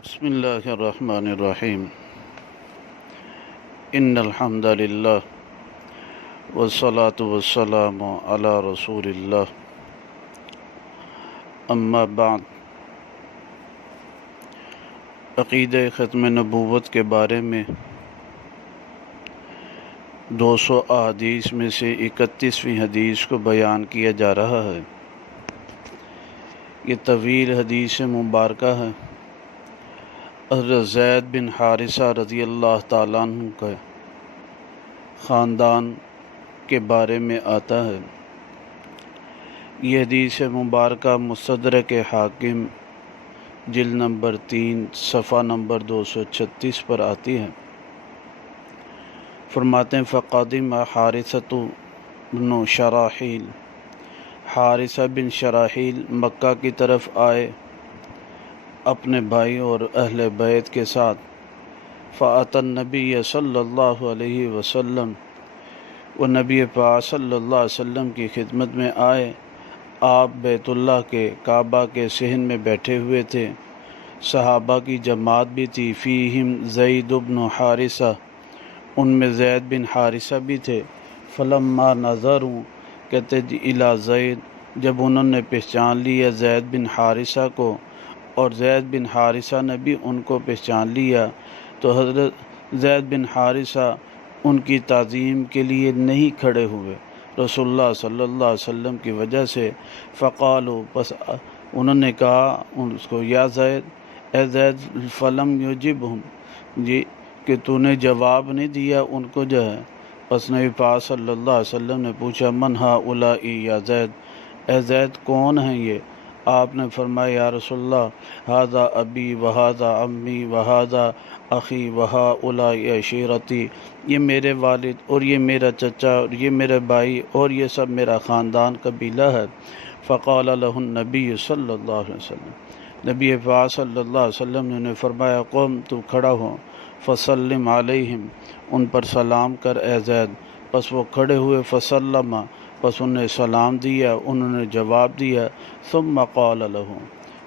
بسم اللہ الرحمن الرحیم ان الحمد للہ والصلاة والسلام علی رسول اللہ اما بعد۔ عقیدہ ختم نبوت کے بارے میں 200 احادیث میں سے 31ویں حدیث کو بیان کیا جا رہا ہے۔ یہ طویل حدیث مبارکہ ہے۔ حضرت زید بن حارثہ رضی اللہ تعالیٰ عنہ کے خاندان کے بارے میں آتا ہے۔ یہ حدیث مبارکہ مستدرک حاکم جلد نمبر 3 صفحہ نمبر 236 پر آتی ہے۔ فرماتے ہیں فقدم حارثۃ بن شراحیل، حارثہ بن شراحیل مکہ کی طرف آئے اپنے بھائی اور اہل بیت کے ساتھ۔ فأتی النبی صلی اللہ علیہ وسلم، وہ نبی پاک صلی اللہ علیہ وسلم کی خدمت میں آئے۔ آپ بیت اللہ کے کعبہ کے صحن میں بیٹھے ہوئے تھے۔ صحابہ کی جماعت بھی تھی۔ فیہم زید بن حارثہ، ان میں زید بن حارثہ بھی تھے۔ فلما نظروا، کہتے الی زید، جب انہوں نے پہچان لیا زید بن حارثہ کو اور زید بن حارثہ نے بھی ان کو پہچان لیا، تو حضرت زید بن حارثہ ان کی تعظیم کے لیے نہیں کھڑے ہوئے رسول اللہ صلی اللہ علیہ وسلم کی وجہ سے۔ فقالوا، پس انہوں نے کہا اس کو، یا زید، اے زید، فلم یجبہم، جی کہ تو نے جواب نہیں دیا ان کو جو ہے۔ پس نبی پاک صلی اللہ علیہ وسلم نے پوچھا من ہؤلاء یا زید، اے زید کون ہیں یہ؟ آپ نے فرمایا یا رسول اللہ ھذا ابی وھذا عمی وھذا اخی وھؤلاء عشیرتی، یہ میرے والد اور یہ میرا چچا اور یہ میرے بھائی اور یہ سب میرا خاندان قبیلہ ہے۔ فقال لہ النبی صلی اللہ علیہ وسلم، نبی پاک صلی اللہ علیہ وسلم نے انہیں فرمایا قم، تو کھڑا ہو، فسلم علیہم، ان پر سلام کر اے زید۔ پس وہ کھڑے ہوئے، فسلم، پس انہیں سلام دیا، انہوں نے جواب دیا۔ ثم قال لہ،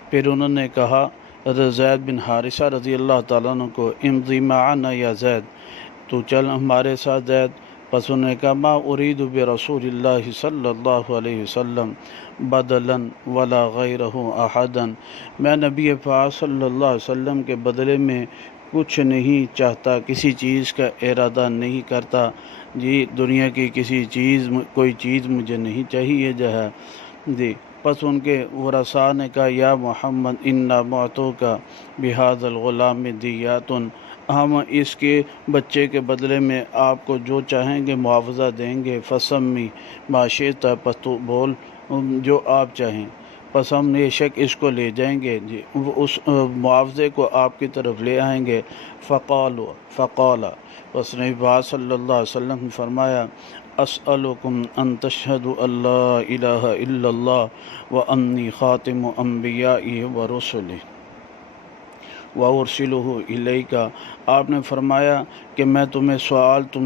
پھر انہوں نے کہا حضرت زید بن حارثہ رضی اللہ تعالیٰ عنہ کو، امضی معنا یا زید، تو چل ہمارے ساتھ زید۔ پس انہوں نے کہا ما ارید برسول اللہ صلی اللہ علیہ وسلم بدلا ولا غیرہ احدا، میں نبی پاک صلی اللہ علیہ وسلم کے بدلے میں کچھ نہیں چاہتا، کسی چیز کا ارادہ نہیں کرتا، جی دنیا کی کسی چیز، کوئی چیز مجھے نہیں چاہیے جو ہے جی۔ پس ان کے ورثاء نے کہا یا محمد انا معطوک بہذا الغلام دیات، ہم اس کے بچے کے بدلے میں آپ کو جو چاہیں گے معاوضہ دیں گے۔ فسمی ما شئت، پس تو بول جو آپ چاہیں، پس ہم بے شک اس کو لے جائیں گے، جی اس معاوضے کو آپ کی طرف لے آئیں گے۔ فقال، پس نبی پاک صلی اللہ علیہ وسلم نے فرمایا اسألکم ان تشہدوا ان لا الہ الا اللہ وانی خاتم انبیاء ورسلہ وارسلہ الیک، آپ نے فرمایا کہ میں تم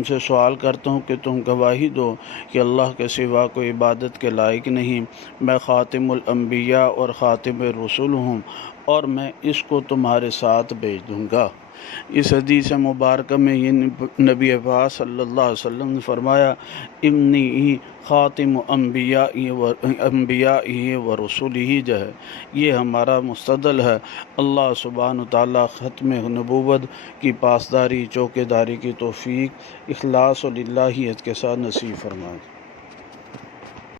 سے سوال کرتا ہوں کہ تم گواہی دو کہ اللہ کے سوا کوئی عبادت کے لائق نہیں، میں خاتم الانبیاء اور خاتم الرسل ہوں، اور میں اس کو تمہارے ساتھ بھیج دوں گا۔ اس حدیث مبارکہ میں یہ نبی پاک صلی اللہ علیہ وسلم نے فرمایا انی خاتم انبیاء و رسولہ جو ہے، یہ ہمارا مستدل ہے۔ اللہ سبحانہ تعالیٰ ختم نبوت کی پاسداری، چوکیداری کی توفیق، اخلاص و للہیت کے ساتھ نصیب فرمائے۔